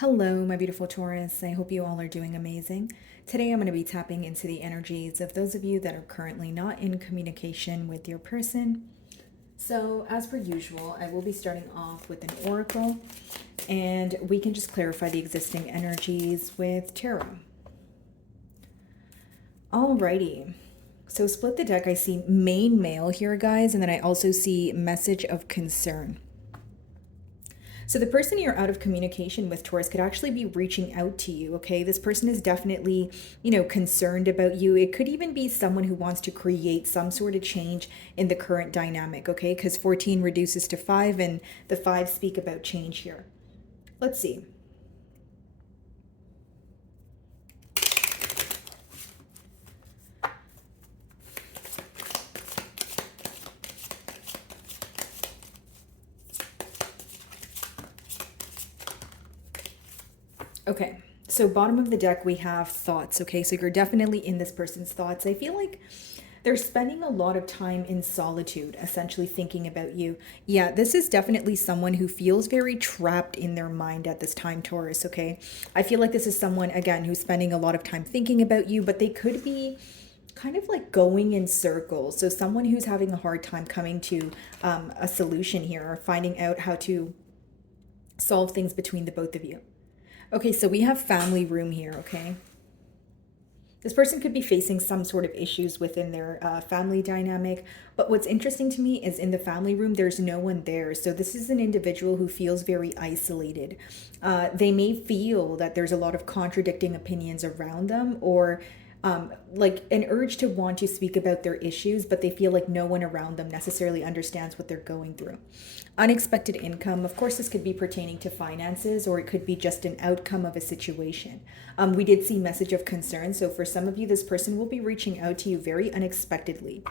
Hello, my beautiful Taurus. I hope you all are doing amazing. Today, I'm going to be tapping into the energies of those of you that are currently not in communication with your person. So, as per usual, I will be starting off with an oracle, and we can just clarify the existing energies with tarot. Alrighty. So, split the deck. I see main male here, guys, and then I also see message of concern. So the person you're out of communication with, Taurus, could actually be reaching out to you, okay? This person is definitely, concerned about you. It could even be someone who wants to create some sort of change in the current dynamic, okay? Because 14 reduces to 5, and the 5 speak about change here. Let's see. Okay, so bottom of the deck, we have thoughts, okay? So you're definitely in this person's thoughts. I feel like they're spending a lot of time in solitude, essentially thinking about you. Yeah, this is definitely someone who feels very trapped in their mind at this time, Taurus, okay? I feel like this is someone, again, who's spending a lot of time thinking about you, but they could be kind of like going in circles. So someone who's having a hard time coming to a solution here, or finding out how to solve things between the both of you. Okay, so we have family room here, okay? This person could be facing some sort of issues within their family dynamic. But what's interesting to me is in the family room, there's no one there. So this is an individual who feels very isolated. They may feel that there's a lot of contradicting opinions around them, or like an urge to want to speak about their issues, but they feel like no one around them necessarily understands what they're going through. Unexpected income, of course, this could be pertaining to finances, or it could be just an outcome of a situation. We did see message of concern. So for some of you, this person will be reaching out to you very unexpectedly.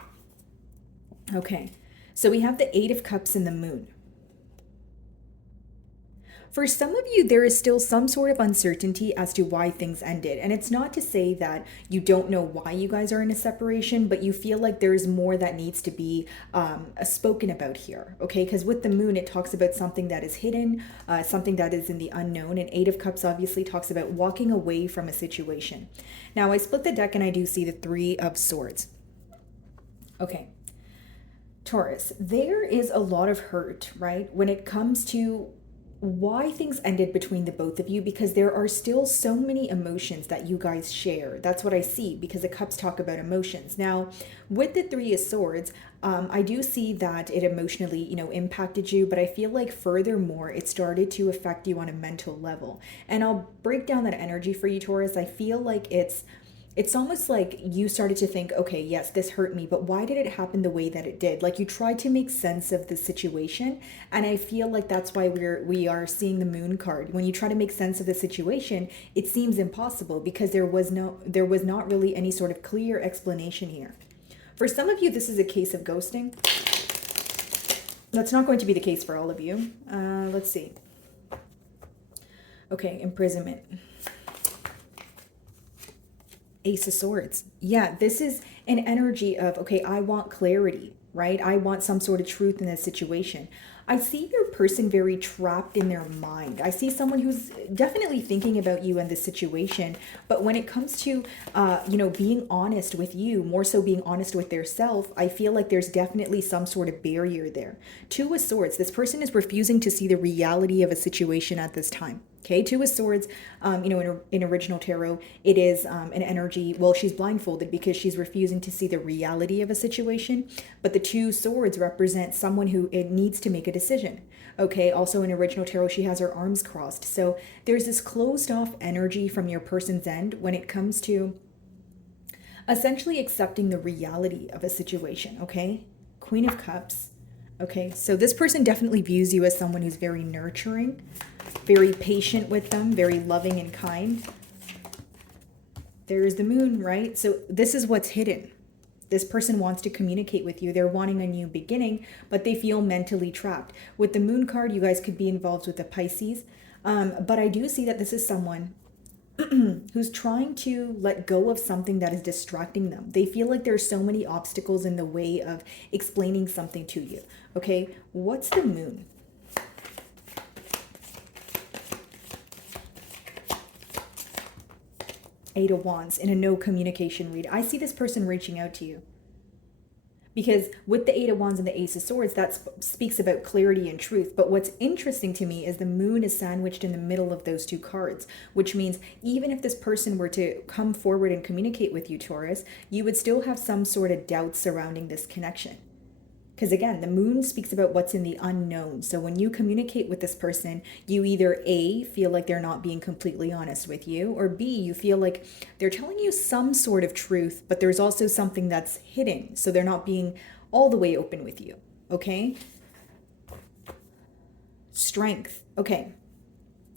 Okay, so we have the Eight of Cups and the Moon. For some of you, there is still some sort of uncertainty as to why things ended. And it's not to say that you don't know why you guys are in a separation, but you feel like there's more that needs to be spoken about here, okay? Because with the moon, it talks about something that is hidden, something that is in the unknown. And Eight of Cups obviously talks about walking away from a situation. Now, I split the deck and I do see the Three of Swords. Okay. Taurus, there is a lot of hurt, right? When it comes to why things ended between the both of you, because there are still so many emotions that you guys share. That's what I see, because the cups talk about emotions. Now, with the Three of Swords, I do see that it emotionally, impacted you, but I feel like furthermore, it started to affect you on a mental level. And I'll break down that energy for you, Taurus. I feel like it's almost like you started to think, okay, yes, this hurt me, but why did it happen the way that it did? Like you tried to make sense of the situation, and I feel like that's why we are seeing the Moon card. When you try to make sense of the situation, it seems impossible because there was not really any sort of clear explanation here. For some of you, this is a case of ghosting. That's not going to be the case for all of you. Let's see. Okay, imprisonment. Ace of Swords. Yeah, this is an energy of, okay, I want clarity, right? I want some sort of truth in this situation. I see your person very trapped in their mind. I see someone who's definitely thinking about you and the situation, but when it comes to, being honest with you, more so being honest with their self, I feel like there's definitely some sort of barrier there. Two of Swords. This person is refusing to see the reality of a situation at this time. Okay, Two of Swords, in original tarot, it is an energy. Well, she's blindfolded because she's refusing to see the reality of a situation. But the Two Swords represent someone who it needs to make a decision. Okay, also in original tarot, she has her arms crossed. So there's this closed off energy from your person's end when it comes to essentially accepting the reality of a situation. Okay, Queen of Cups. Okay, so this person definitely views you as someone who's very nurturing, very patient with them, very loving and kind. There's the Moon, right? So this is what's hidden. This person wants to communicate with you. They're wanting a new beginning, but they feel mentally trapped. With the Moon card, you guys could be involved with the Pisces. But I do see that this is someone who's trying to let go of something that is distracting them. They feel like there's so many obstacles in the way of explaining something to you. Okay, what's the Moon? Eight of Wands in a no communication read. I see this person reaching out to you. Because with the Eight of Wands and the Ace of Swords, that speaks about clarity and truth. But what's interesting to me is the moon is sandwiched in the middle of those two cards, which means even if this person were to come forward and communicate with you, Taurus, you would still have some sort of doubt surrounding this connection. Because again, the moon speaks about what's in the unknown. So when you communicate with this person, you either A, feel like they're not being completely honest with you, or B, you feel like they're telling you some sort of truth, but there's also something that's hidden. So they're not being all the way open with you. Okay? Strength. Okay.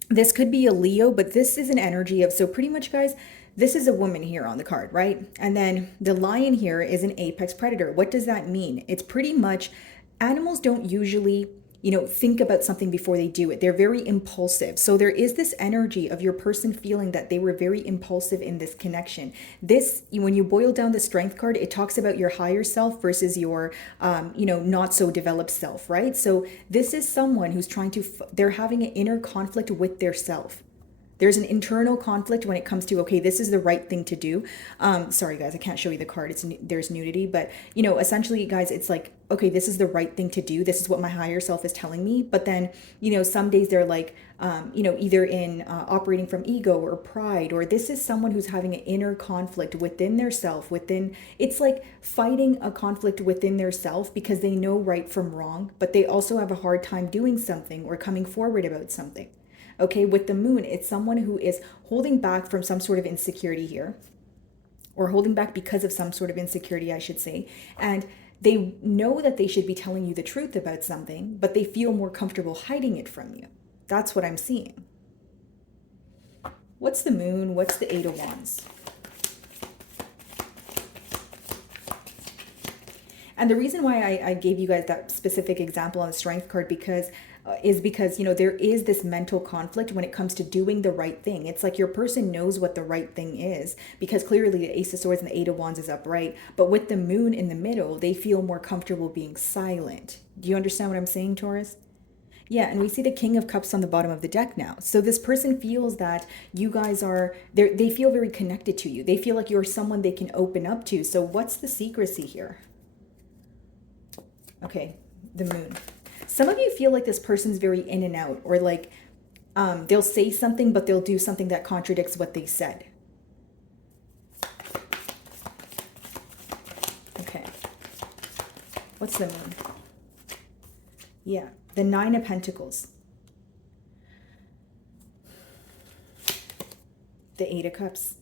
This could be a Leo, but this is an energy of, so pretty much, guys, this is a woman here on the card, right? And then the lion here is an apex predator. What does that mean? It's pretty much, animals don't usually, think about something before they do it. They're very impulsive. So there is this energy of your person feeling that they were very impulsive in this connection. This, when you boil down the strength card, it talks about your higher self versus your, not so developed self, right? So this is someone who's trying to, they're having an inner conflict with their self. There's an internal conflict when it comes to, okay, this is the right thing to do. Sorry, guys, I can't show you the card. There's nudity, but, essentially, guys, it's like, okay, this is the right thing to do. This is what my higher self is telling me. But then, some days they're like, either in operating from ego or pride, or this is someone who's having an inner conflict within their self, it's like fighting a conflict within their self because they know right from wrong, but they also have a hard time doing something or coming forward about something. Okay, with the moon, it's someone who is holding back from some sort of insecurity here, or holding back because of some sort of insecurity, I should say. And they know that they should be telling you the truth about something, but they feel more comfortable hiding it from you. That's what I'm seeing. What's the moon? What's the Eight of Wands? And the reason why I gave you guys that specific example on the strength card is because there is this mental conflict when it comes to doing the right thing. It's like your person knows what the right thing is, because clearly the Ace of Swords and the Eight of Wands is upright, but with the moon in the middle, they feel more comfortable being silent. Do you understand what I'm saying, Taurus? Yeah, and we see the King of Cups on the bottom of the deck now. So this person feels that you guys they feel very connected to you. They feel like you're someone they can open up to. So what's the secrecy here? Okay, the moon. Some of you feel like this person's very in and out, or like they'll say something, but they'll do something that contradicts what they said. Okay. What's the moon? Yeah, the Nine of Pentacles. The Eight of Cups.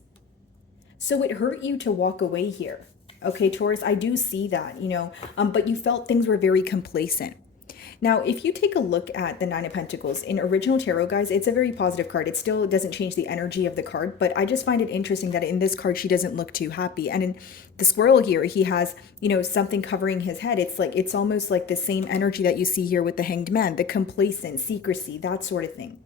So it hurt you to walk away here. Okay, Taurus, I do see that, but you felt things were very complacent. Now, if you take a look at the Nine of Pentacles in original tarot, guys, it's a very positive card. It still doesn't change the energy of the card, but I just find it interesting that in this card, she doesn't look too happy. And in the squirrel here, he has, something covering his head. It's almost like the same energy that you see here with the Hanged Man, the complacent, secrecy, that sort of thing.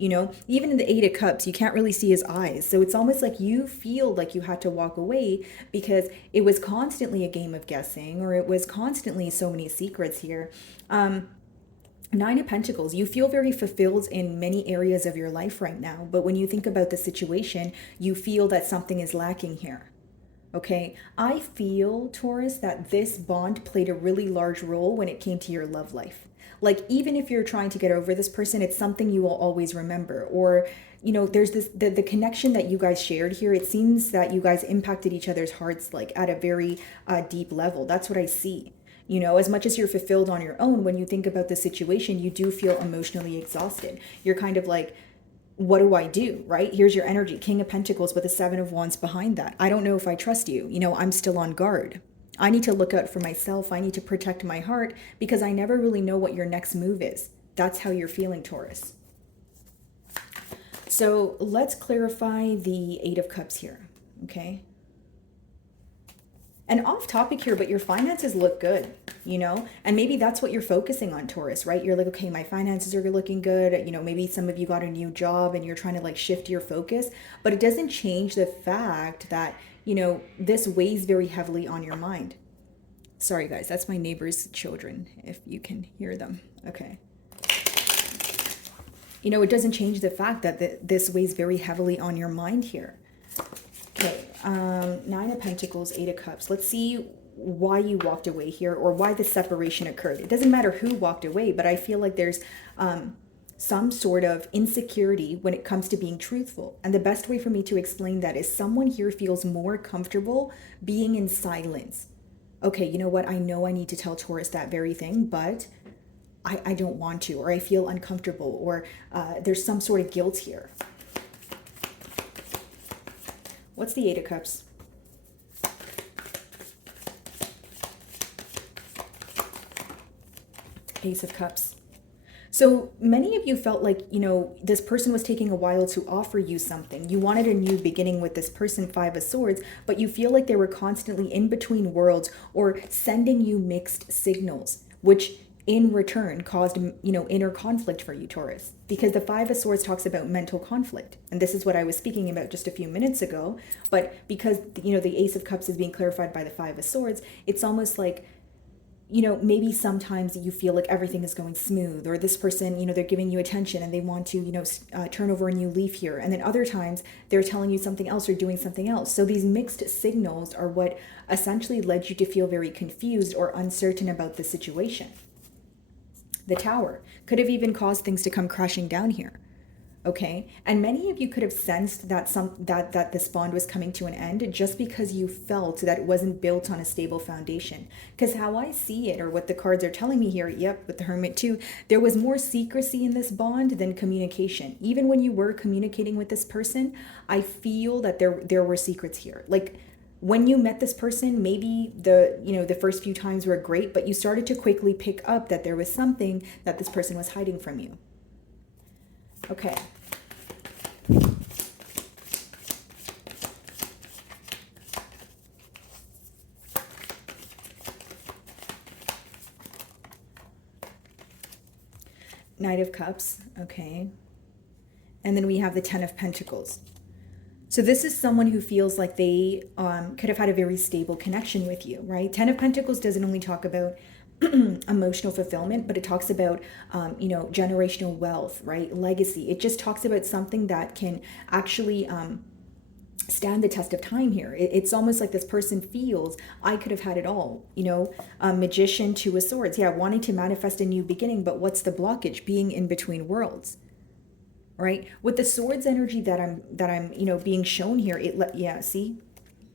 Even in the Eight of Cups, you can't really see his eyes. So it's almost like you feel like you had to walk away because it was constantly a game of guessing, or it was constantly so many secrets here. Nine of Pentacles, you feel very fulfilled in many areas of your life right now. But when you think about the situation, you feel that something is lacking here. Okay, I feel, Taurus, that this bond played a really large role when it came to your love life. Like, even if you're trying to get over this person, it's something you will always remember. Or, there's the connection that you guys shared here. It seems that you guys impacted each other's hearts, like at a very deep level. That's what I see. As much as you're fulfilled on your own, when you think about the situation, you do feel emotionally exhausted. You're kind of like, what do I do, right? Here's your energy, King of Pentacles with the Seven of Wands behind that. I don't know if I trust you. I'm still on guard. I need to look out for myself. I need to protect my heart because I never really know what your next move is. That's how you're feeling, Taurus. So let's clarify the Eight of Cups here, okay? And off topic here, but your finances look good, and maybe that's what you're focusing on, Taurus, right? You're like, okay, my finances are looking good. Maybe some of you got a new job and you're trying to like shift your focus, but it doesn't change the fact that, this weighs very heavily on your mind. Sorry, guys, that's my neighbor's children, if you can hear them. Okay. It doesn't change the fact that this weighs very heavily on your mind here. Okay, Nine of Pentacles, Eight of Cups. Let's see why you walked away here or why the separation occurred. It doesn't matter who walked away, but I feel like there's some sort of insecurity when it comes to being truthful. And the best way for me to explain that is someone here feels more comfortable being in silence. Okay, you know what? I know I need to tell Taurus that very thing, but I don't want to, or I feel uncomfortable, or there's some sort of guilt here. What's the Eight of Cups? Ace of Cups. So many of you felt like, you know, this person was taking a while to offer you something. You wanted a new beginning with this person, Five of Swords, but you feel like they were constantly in between worlds or sending you mixed signals, which in return caused, you know, inner conflict for you, Taurus. Because the Five of Swords talks about mental conflict. And this is what I was speaking about just a few minutes ago. But because, you know, the Ace of Cups is being clarified by the Five of Swords, it's almost like, you know, maybe sometimes you feel like everything is going smooth, or this person, you know, they're giving you attention and they want to, you know, turn over a new leaf here. And then other times they're telling you something else or doing something else. So these mixed signals are what essentially led you to feel very confused or uncertain about the situation. The Tower could have even caused things to come crashing down here. Okay, and many of you could have sensed that that this bond was coming to an end just because you felt that it wasn't built on a stable foundation. Because how I see it, or what the cards are telling me here, yep, with the Hermit too, there was more secrecy in this bond than communication. Even when you were communicating with this person, I feel that there were secrets here. Like when you met this person, maybe the first few times were great, but you started to quickly pick up that there was something that this person was hiding from you. Okay. Knight of Cups. Okay. And then we have the Ten of Pentacles. So this is someone who feels like they could have had a very stable connection with you, right? Ten of Pentacles doesn't only talk about emotional fulfillment, but it talks about, generational wealth, right? Legacy. It just talks about something that can actually stand the test of time here. It's almost like this person feels, I could have had it all, Magician, Two of Swords. Yeah, wanting to manifest a new beginning, but what's the blockage? Being in between worlds. Right? With the Swords energy that I'm being shown here, see?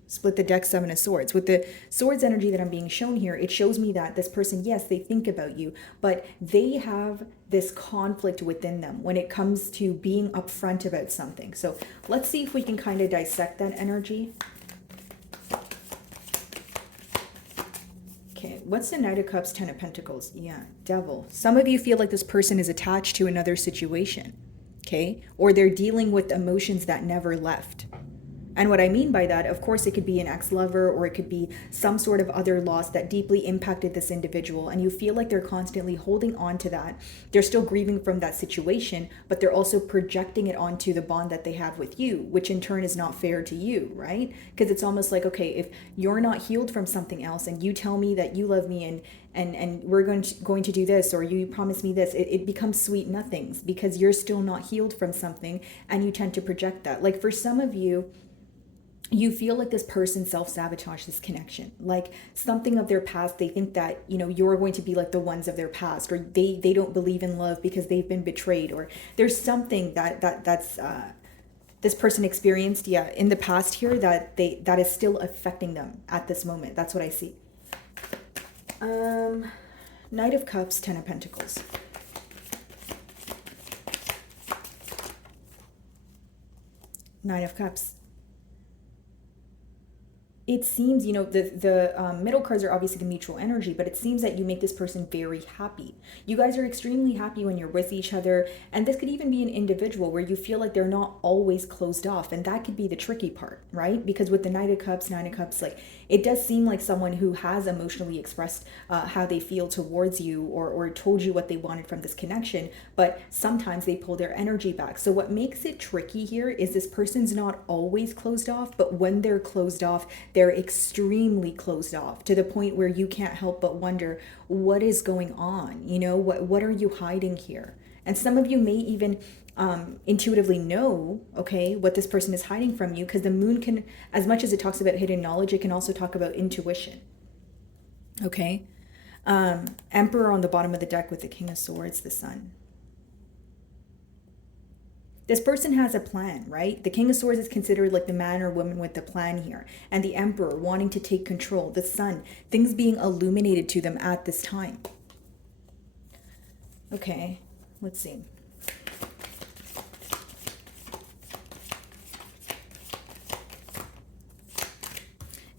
Split the deck, Seven of Swords. With the Swords energy that I'm being shown here, it shows me that this person, yes, they think about you, but they have this conflict within them when it comes to being upfront about something. So let's see if we can kind of dissect that energy. Okay, what's the Knight of Cups, Ten of Pentacles? Yeah, Devil. Some of you feel like this person is attached to another situation. Okay, or they're dealing with emotions that never left. And what I mean by that, of course, it could be an ex-lover, or it could be some sort of other loss that deeply impacted this individual, and you feel like they're constantly holding on to that. They're still grieving from that situation, but they're also projecting it onto the bond that they have with you, which in turn is not fair to you, right? Because it's almost like, okay, if you're not healed from something else and you tell me that you love me and we're going to do this, or you promise me this, it becomes sweet nothings because you're still not healed from something, and you tend to project that. Like for some of you, you feel like this person self-sabotaged this connection, like something of their past. They think that, you're going to be like the ones of their past, or they don't believe in love because they've been betrayed, or there's something that's this person experienced, in the past here that is still affecting them at this moment. That's what I see. Knight of Cups, Ten of Pentacles. Nine of Cups. It seems, the middle cards are obviously the mutual energy, but it seems that you make this person very happy. You guys are extremely happy when you're with each other. And this could even be an individual where you feel like they're not always closed off. And that could be the tricky part, right? Because with the Knight of Cups, Nine of Cups, like it does seem like someone who has emotionally expressed how they feel towards you, or told you what they wanted from this connection. But sometimes they pull their energy back. So what makes it tricky here is this person's not always closed off, but when they're closed off, they're extremely closed off to the point where you can't help but wonder, what is going on? What are you hiding here? And some of you may even intuitively know, okay, what this person is hiding from you, because the moon can, as much as it talks about hidden knowledge, it can also talk about intuition. Okay. Emperor on the bottom of the deck with the King of Swords, the Sun. This person has a plan, right? The King of Swords is considered like the man or woman with the plan here. And the Emperor wanting to take control, the Sun, things being illuminated to them at this time. Okay, let's see.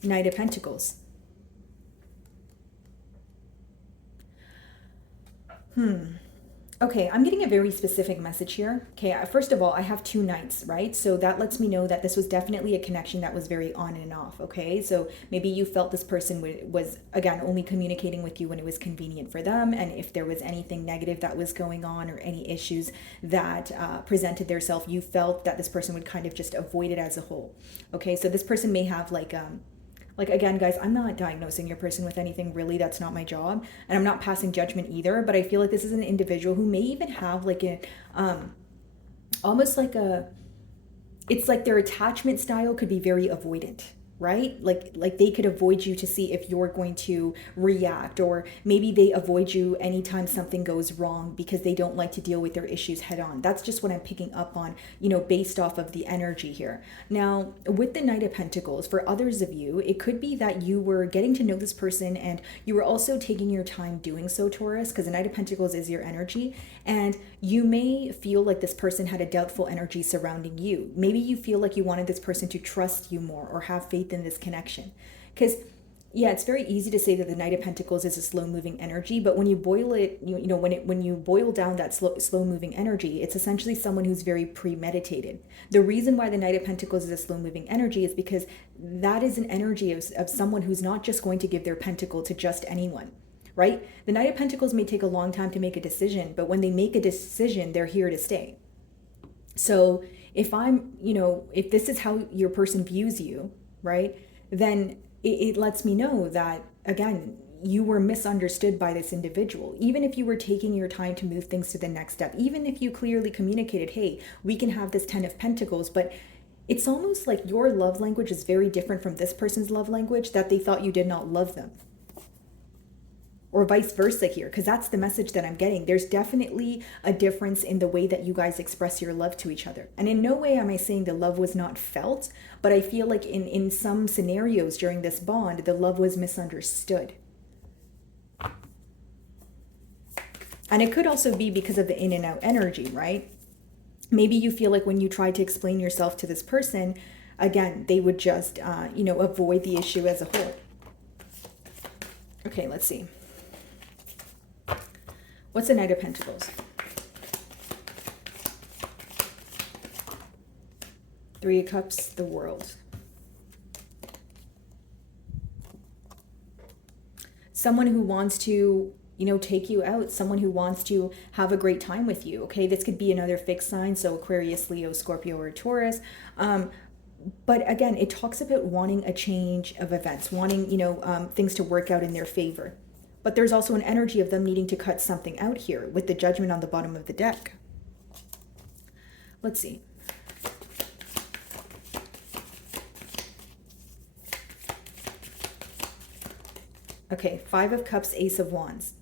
Knight of Pentacles. Okay, I'm getting a very specific message here. Okay, first of all, I have two knights, right? So that lets me know that this was definitely a connection that was very on and off, okay? So maybe you felt this person was, again, only communicating with you when it was convenient for them, and if there was anything negative that was going on or any issues that presented themselves, you felt that this person would kind of just avoid it as a whole, okay? So this person may have like, again, guys, I'm not diagnosing your person with anything, really. That's not my job. And I'm not passing judgment either. But I feel like this is an individual who may even have like a, almost like a, it's like their attachment style could be very avoidant, right? Like they could avoid you to see if you're going to react, or maybe they avoid you anytime something goes wrong because they don't like to deal with their issues head on. That's just what I'm picking up on, based off of the energy here. Now, with the Knight of Pentacles, for others of you, it could be that you were getting to know this person and you were also taking your time doing so, Taurus, because the Knight of Pentacles is your energy, and you may feel like this person had a doubtful energy surrounding you. Maybe you feel like you wanted this person to trust you more or have faith in this connection. Because yeah, it's very easy to say that the Knight of Pentacles is a slow moving energy, but when you boil it, when you boil down that slow moving energy, it's essentially someone who's very premeditated. The reason why the Knight of Pentacles is a slow moving energy is because that is an energy of someone who's not just going to give their pentacle to just anyone, right? The Knight of Pentacles may take a long time to make a decision, but when they make a decision, they're here to stay. So if if this is how your person views you, right, then it lets me know that, again, you were misunderstood by this individual. Even if you were taking your time to move things to the next step, even if you clearly communicated, hey, we can have this 10 of Pentacles, but it's almost like your love language is very different from this person's love language, that they thought you did not love them. Or vice versa here, because that's the message that I'm getting. There's definitely a difference in the way that you guys express your love to each other. And in no way am I saying the love was not felt, but I feel like in some scenarios during this bond, the love was misunderstood. And it could also be because of the in and out energy, right? Maybe you feel like when you try to explain yourself to this person, again, they would just, avoid the issue as a whole. Okay, let's see. What's the Knight of Pentacles? Three of Cups, the World. Someone who wants to, take you out. Someone who wants to have a great time with you. Okay, this could be another fixed sign, so Aquarius, Leo, Scorpio, or Taurus. But again, it talks about wanting a change of events, wanting, things to work out in their favor. But there's also an energy of them needing to cut something out here with the Judgment on the bottom of the deck. Let's see. Okay, Five of Cups, Ace of Wands.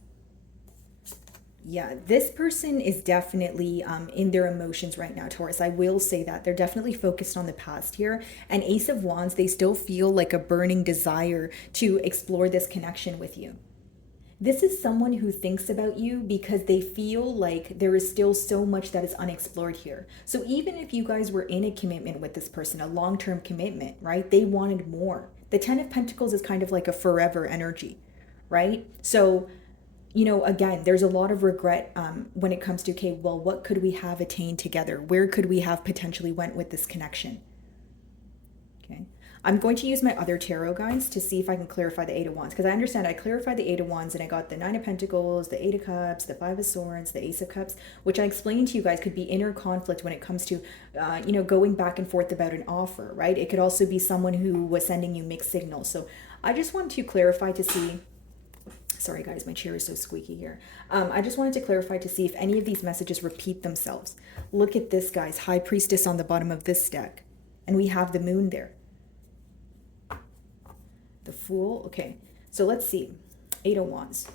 Yeah, this person is definitely in their emotions right now, Taurus. I will say that. They're definitely focused on the past here. And Ace of Wands, they still feel like a burning desire to explore this connection with you. This is someone who thinks about you because they feel like there is still so much that is unexplored here. So even if you guys were in a commitment with this person, a long-term commitment, right? They wanted more. The Ten of Pentacles is kind of like a forever energy, right? So, again, there's a lot of regret when it comes to, okay, well, what could we have attained together? Where could we have potentially went with this connection? Okay. I'm going to use my other tarot guides to see if I can clarify the Eight of Wands, because I understand I clarified the Eight of Wands and I got the Nine of Pentacles, the Eight of Cups, the Five of Swords, the Ace of Cups, which I explained to you guys could be inner conflict when it comes to, going back and forth about an offer, right? It could also be someone who was sending you mixed signals. So I just want to clarify to see Sorry guys, my chair is so squeaky here. I just wanted to clarify to see if any of these messages repeat themselves. Look at this, guys. High Priestess on the bottom of this deck. And we have the moon there. The Fool. Okay, so let's see. Eight of Wands.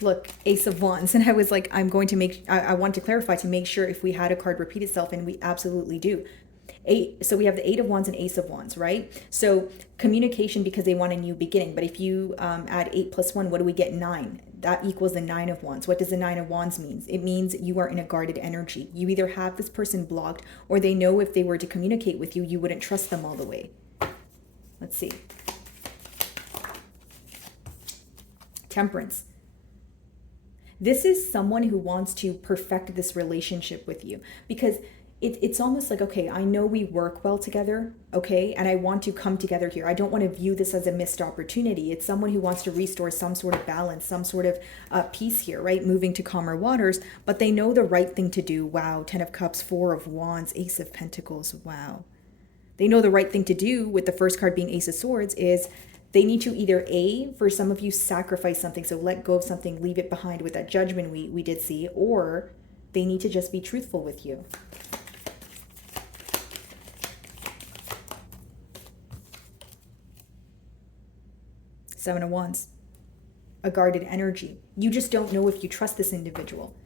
Look, Ace of Wands. And I was like, I'm going to make, I want to clarify to make sure if we had a card repeat itself, and we absolutely do. So we have the Eight of Wands and Ace of Wands, right? So communication, because they want a new beginning. But if you add 8 plus 1, what do we get? 9. That equals the Nine of Wands. What does the Nine of Wands mean? It means you are in a guarded energy. You either have this person blocked, or they know if they were to communicate with you, you wouldn't trust them all the way. Let's see. Temperance. This is someone who wants to perfect this relationship with you, because it's almost like, okay, I know we work well together, okay, and I want to come together here. I don't want to view this as a missed opportunity. It's someone who wants to restore some sort of balance, some sort of peace here, right? Moving to calmer waters, but they know the right thing to do. Wow, 10 of Cups, 4 of Wands, Ace of Pentacles, wow. They know the right thing to do, with the first card being Ace of Swords, is they need to either for some of you, sacrifice something, so let go of something, leave it behind with that Judgment we did see, or they need to just be truthful with you. Seven of Wands, a guarded energy. You just don't know if you trust this individual.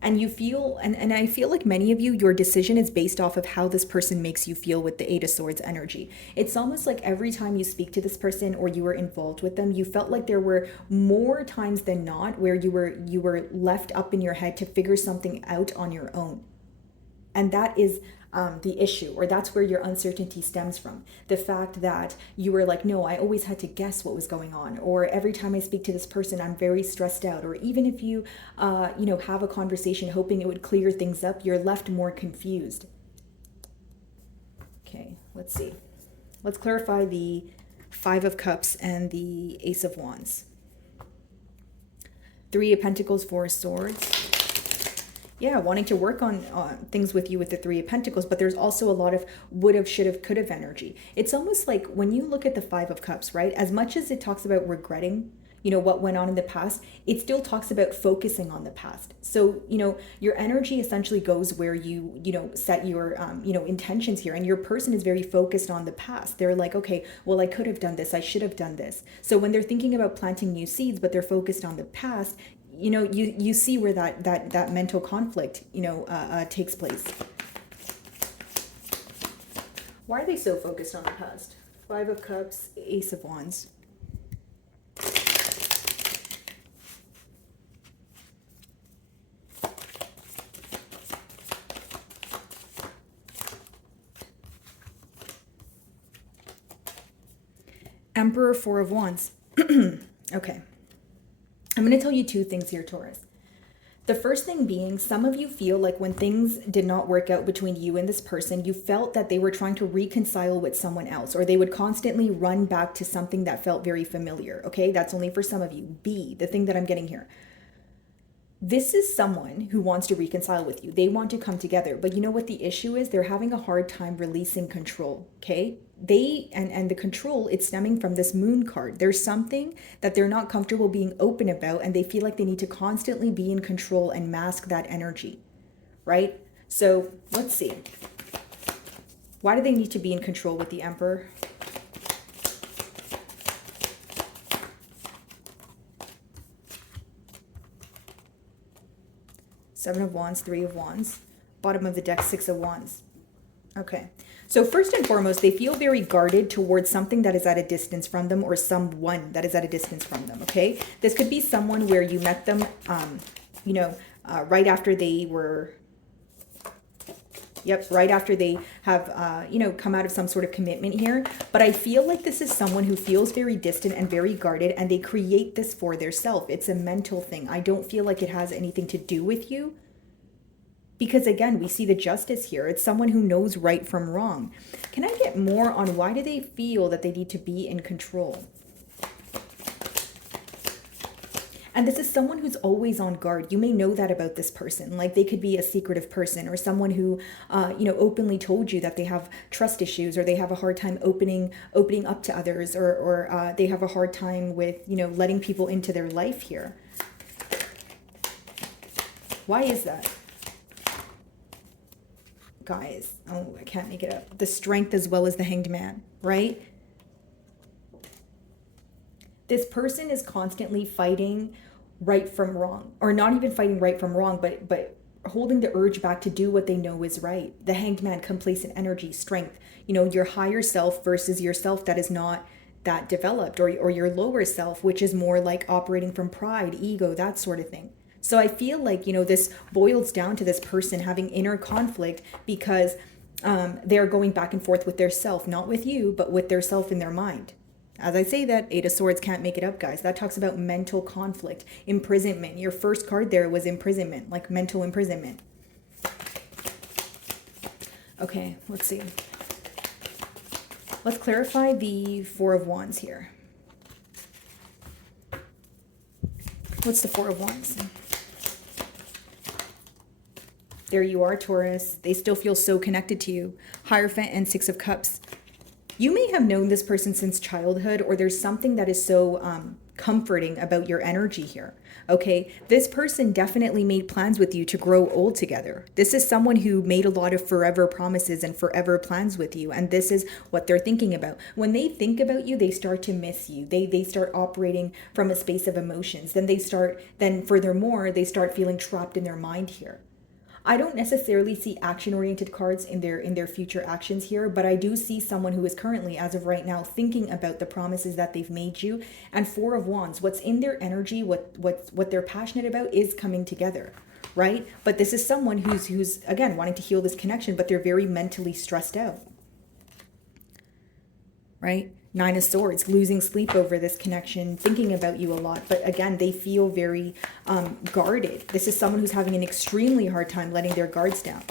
And you feel, and I feel like many of you, your decision is based off of how this person makes you feel with the Eight of Swords energy. It's almost like every time you speak to this person or you were involved with them, you felt like there were more times than not where you were left up in your head to figure something out on your own. And that is the issue, or that's where your uncertainty stems from. The fact that you were like, no, I always had to guess what was going on, or every time I speak to this person, I'm very stressed out, or even if you, have a conversation hoping it would clear things up, you're left more confused. Okay, let's see. Let's clarify the Five of Cups and the Ace of Wands. Three of Pentacles, Four of Swords. Yeah, wanting to work on things with you with the Three of Pentacles, but there's also a lot of would have, should have, could have energy. It's almost like when you look at the Five of Cups, right? As much as it talks about regretting, what went on in the past, it still talks about focusing on the past. So, your energy essentially goes where you set your, intentions here. And your person is very focused on the past. They're like, okay, well, I could have done this. I should have done this. So when they're thinking about planting new seeds, but they're focused on the past, you see where that mental conflict, takes place. Why are they so focused on the past? Five of Cups, Ace of Wands. Emperor, Four of Wands. Okay. I'm going to tell you two things here, Taurus. The first thing being, some of you feel like when things did not work out between you and this person, you felt that they were trying to reconcile with someone else, or they would constantly run back to something that felt very familiar. Okay, that's only for some of you. B, the thing that I'm getting here. This is someone who wants to reconcile with you. They want to come together. But you know what the issue is? They're having a hard time releasing control, okay? And the control, it's stemming from this Moon card. There's something that they're not comfortable being open about, and they feel like they need to constantly be in control and mask that energy, right? So let's see. Why do they need to be in control with the Emperor? Seven of Wands, Three of Wands. Bottom of the deck, Six of Wands. Okay. So first and foremost, they feel very guarded towards something that is at a distance from them, or someone that is at a distance from them, okay? This could be someone where you met them, right after they were... Yep, right after they have, come out of some sort of commitment here. But I feel like this is someone who feels very distant and very guarded, and they create this for their self. It's a mental thing. I don't feel like it has anything to do with you. Because again, we see the Justice here. It's someone who knows right from wrong. Can I get more on why do they feel that they need to be in control? And this is someone who's always on guard. You may know that about this person. Like they could be a secretive person or someone who, openly told you that they have trust issues or they have a hard time opening up to others, or they have a hard time with, letting people into their life here. Why is that? Guys, oh, I can't make it up. The Strength as well as the Hanged Man, right? This person is constantly fighting right from wrong, or not even fighting right from wrong, but holding the urge back to do what they know is right. The Hanged Man, complacent energy, strength, your higher self versus yourself that is not that developed, or your lower self, which is more like operating from pride, ego, that sort of thing. So I feel like, this boils down to this person having inner conflict because they're going back and forth with their self, not with you, but with their self in their mind. As I say that, Eight of Swords, can't make it up, guys. That talks about mental conflict, imprisonment. Your first card there was imprisonment, like mental imprisonment. Okay, let's see. Let's clarify the Four of Wands here. What's the Four of Wands? There you are, Taurus. They still feel so connected to you. Hierophant and Six of Cups. You may have known this person since childhood, or there's something that is so comforting about your energy here. Okay, this person definitely made plans with you to grow old together. This is someone who made a lot of forever promises and forever plans with you, and this is what they're thinking about. When they think about you, they start to miss you. They start operating from a space of emotions. Then furthermore, they start feeling trapped in their mind here. I don't necessarily see action-oriented cards in their future actions here, but I do see someone who is currently, as of right now, thinking about the promises that they've made you. And Four of Wands, what's in their energy, what they're passionate about is coming together, right? But this is someone who's again wanting to heal this connection, but they're very mentally stressed out, right? Nine of Swords, losing sleep over this connection, thinking about you a lot. But again, they feel very guarded. This is someone who's having an extremely hard time letting their guards down.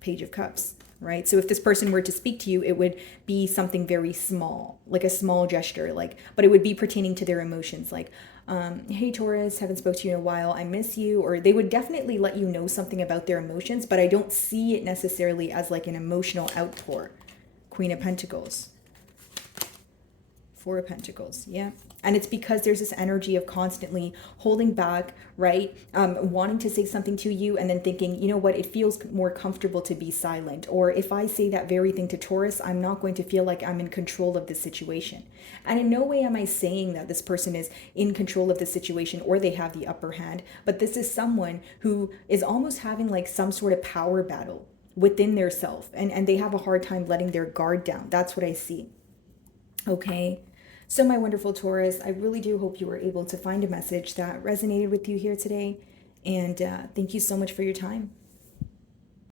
Page of Cups, right? So if this person were to speak to you, it would be something very small, like a small gesture, but it would be pertaining to their emotions, like, hey Taurus, haven't spoke to you in a while, I miss you. Or they would definitely let you know something about their emotions, but I don't see it necessarily as like an emotional outpour. Queen of Pentacles. Four of Pentacles, yeah. And it's because there's this energy of constantly holding back, right? Wanting to say something to you and then thinking, you know what, it feels more comfortable to be silent. Or if I say that very thing to Taurus, I'm not going to feel like I'm in control of this situation. And in no way am I saying that this person is in control of the situation or they have the upper hand, but this is someone who is almost having like some sort of power battle within their self, and they have a hard time letting their guard down. That's what I see. Okay. So my wonderful Taurus, I really do hope you were able to find a message that resonated with you here today. And thank you so much for your time.